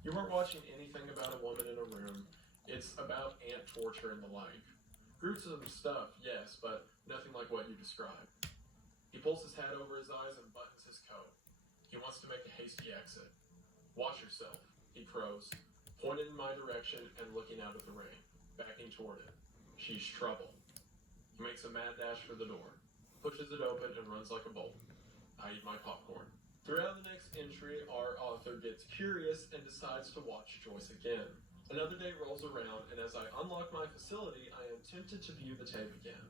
You weren't watching anything about a woman in a room. It's about ant torture and the like. Gruesome stuff, yes, but nothing like what you described. He pulls his hat over his eyes and buttons his coat. He wants to make a hasty exit. Watch yourself, he crows, pointing in my direction and looking out at the rain, backing toward it. She's trouble. He makes a mad dash for the door, pushes it open, and runs like a bolt. I eat my popcorn. Throughout the next entry, our author gets curious and decides to watch Joyce again. Another day rolls around, and as I unlock my facility, I am tempted to view the tape again.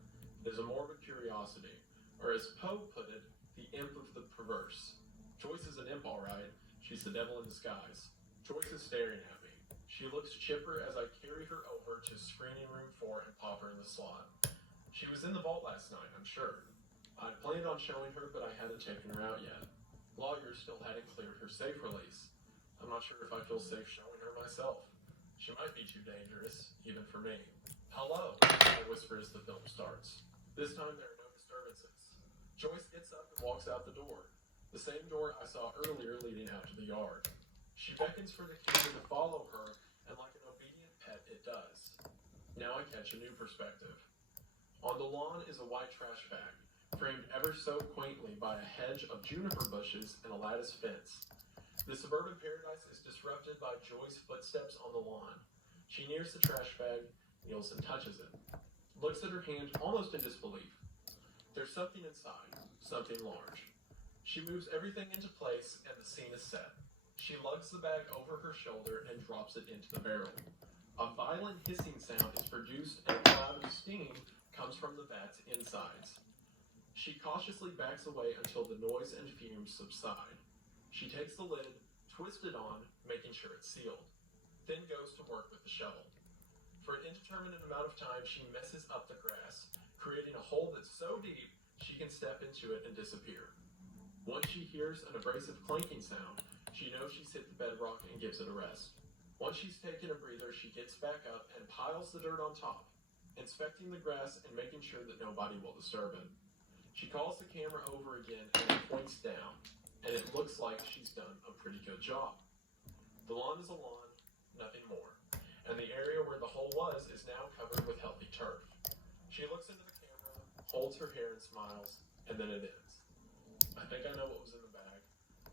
It is a morbid curiosity, or as Poe put it, the imp of the perverse. Joyce is an imp, all right. She's the devil in disguise. Joyce is staring at me. She looks chipper as I carry her over to screening room 4 and pop her in the slot. She was in the vault last night, I'm sure. I'd planned on showing her, but I hadn't taken her out yet. Lawyers still hadn't cleared her safe release. I'm not sure if I feel safe showing her myself. She might be too dangerous, even for me. Hello, I whisper as the film starts. This time there are no disturbances. Joyce gets up and walks out the door. The same door I saw earlier leading out to the yard. She beckons for the camera to follow her, and like an obedient pet, it does. Now I catch a new perspective. On the lawn is a white trash bag, framed ever so quaintly by a hedge of juniper bushes and a lattice fence. The suburban paradise is disrupted by Joy's footsteps on the lawn. She nears the trash bag, kneels and touches it. Looks at her hand almost in disbelief. There's something inside, something large. She moves everything into place and the scene is set. She lugs the bag over her shoulder and drops it into the barrel. A violent hissing sound is produced and a cloud of steam comes from the vat's insides. She cautiously backs away until the noise and fumes subside. She takes the lid, twists it on, making sure it's sealed, then goes to work with the shovel. For an indeterminate amount of time, she messes up the grass, creating a hole that's so deep she can step into it and disappear. Once she hears an abrasive clanking sound, she knows she's hit the bedrock and gives it a rest. Once she's taken a breather, she gets back up and piles the dirt on top, inspecting the grass and making sure that nobody will disturb it. She calls the camera over again and it points down, and it looks like she's done a pretty good job. The lawn is a lawn, nothing more, and the area where the hole was is now covered with healthy turf. She looks into the camera, holds her hair and smiles, and then it ends. I think I know what was in the bag,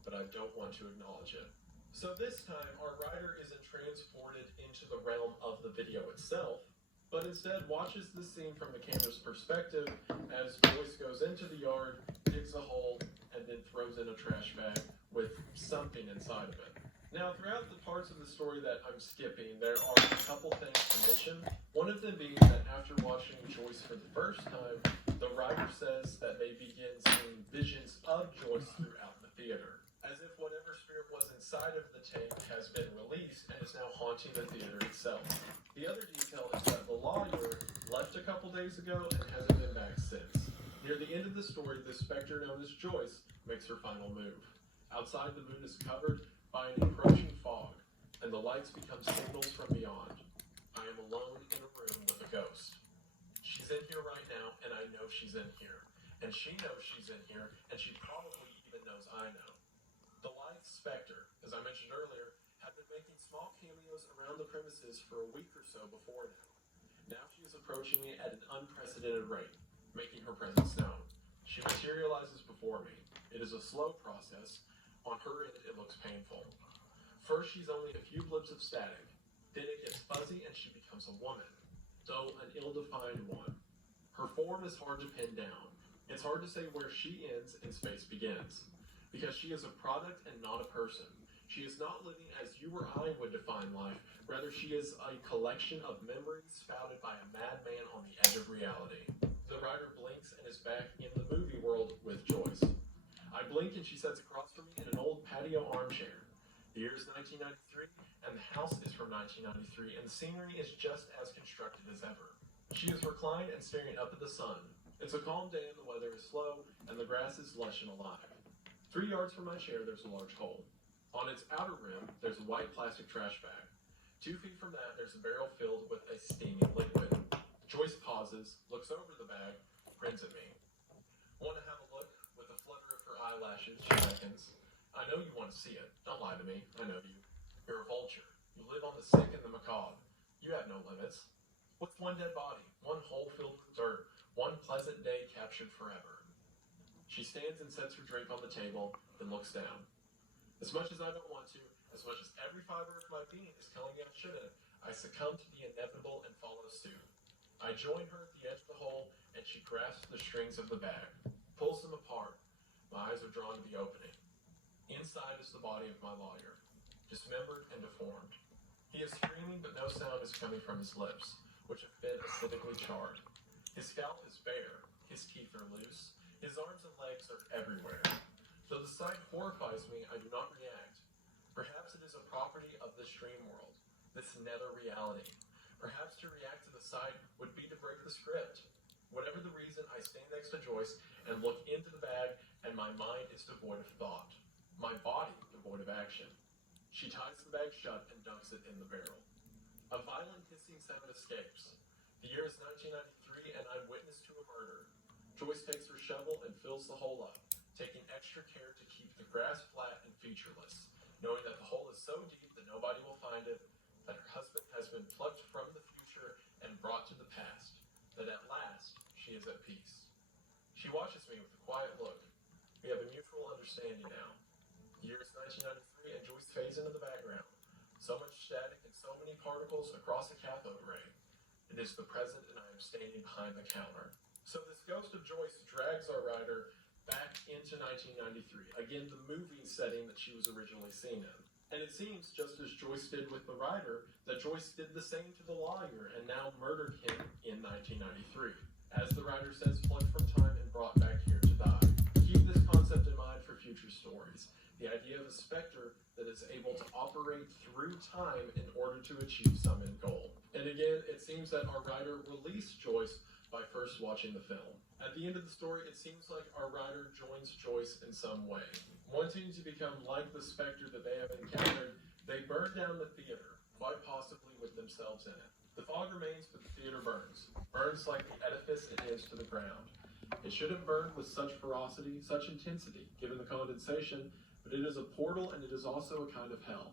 but I don't want to acknowledge it. So this time, our writer isn't transported into the realm of the video itself, but instead watches the scene from the camera's perspective as Joyce goes into the yard, digs a hole, and then throws in a trash bag with something inside of it. Now, throughout the parts of the story that I'm skipping, there are a couple things to mention. One of them being that after watching Joyce for the first time, the writer says that they begin seeing visions of Joyce throughout the theater, as if whatever spirit was inside of the tape has been released and is now haunting the theater itself. The other detail is that the lawyer left a couple days ago and hasn't been back since. Near the end of the story, the specter known as Joyce makes her final move. Outside, the moon is covered by an encroaching fog, and the lights become signals from beyond. I am alone in a room with a ghost. She's in here right now, and I know she's in here. And she knows she's in here, and she probably even knows I know. The lithe specter, as I mentioned earlier, had been making small cameos around the premises for a week or so before now. Now she is approaching me at an unprecedented rate, making her presence known. She materializes before me. It is a slow process. On her end, it looks painful. First, she's only a few blips of static. Then it gets fuzzy and she becomes a woman, though an ill-defined one. Her form is hard to pin down. It's hard to say where she ends and space begins, because she is a product and not a person. She is not living as you or I would define life. Rather, she is a collection of memories spouted by a madman on the edge of reality. The writer blinks and is back in the movie world with Joyce. I blink and she sits across from me in an old patio armchair. The year is 1993, and the house is from 1993, and the scenery is just as constructed as ever. She is reclined and staring up at the sun. It's a calm day and the weather is slow, and the grass is lush and alive. 3 yards from my chair, there's a large hole. On its outer rim, there's a white plastic trash bag. 2 feet from that, there's a barrel filled with a steaming liquid. Joyce pauses, looks over the bag, grins at me. Want to have a look? With a flutter of her eyelashes, she beckons. I know you want to see it. Don't lie to me. I know you. You're a vulture. You live on the sick and the macabre. You have no limits. What's one dead body, one hole filled with dirt, one pleasant day captured forever? She stands and sets her drink on the table, then looks down. As much as I don't want to, as much as every fiber of my being is telling me I shouldn't, I succumb to the inevitable and follow suit. I join her at the edge of the hole, and she grasps the strings of the bag, pulls them apart. My eyes are drawn to the opening. Inside is the body of my lawyer, dismembered and deformed. He is screaming, but no sound is coming from his lips, which have been acidically charred. His scalp is bare, his teeth are loose, his arms and legs are everywhere. Though the sight horrifies me, I do not react. Perhaps it is a property of this dream world, this nether reality. Perhaps to react to the sight would be to break the script. Whatever the reason, I stand next to Joyce and look into the bag, and my mind is devoid of thought. My body devoid of action. She ties the bag shut and dunks it in the barrel. A violent hissing sound escapes. The year is 1993, and I'm witness to a murder. Joyce takes her shovel and fills the hole up, taking extra care to keep the grass flat and featureless, knowing that the hole is so deep that nobody will find it, that her husband has been plucked from the future and brought to the past, that at last she is at peace. She watches me with a quiet look. We have a mutual understanding now. The year is 1993, and Joyce fades into the background. So much static and so many particles across a cathode ray. It is the present, and I am standing behind the counter. So this ghost of Joyce drags our writer back into 1993, again the movie setting that she was originally seen in. And it seems, just as Joyce did with the writer, that Joyce did the same to the lawyer and now murdered him in 1993. As the writer says, plucked from time and brought back here to die. Keep this concept in mind for future stories. The idea of a specter that is able to operate through time in order to achieve some end goal. And again, it seems that our writer released Joyce by first watching the film. At the end of the story, it seems like our writer joins Joyce in some way. Wanting to become like the specter that they have encountered, they burn down the theater, quite possibly with themselves in it. The fog remains, but the theater burns. Burns like the edifice it is to the ground. It shouldn't burn with such ferocity, such intensity, given the condensation, but it is a portal and it is also a kind of hell.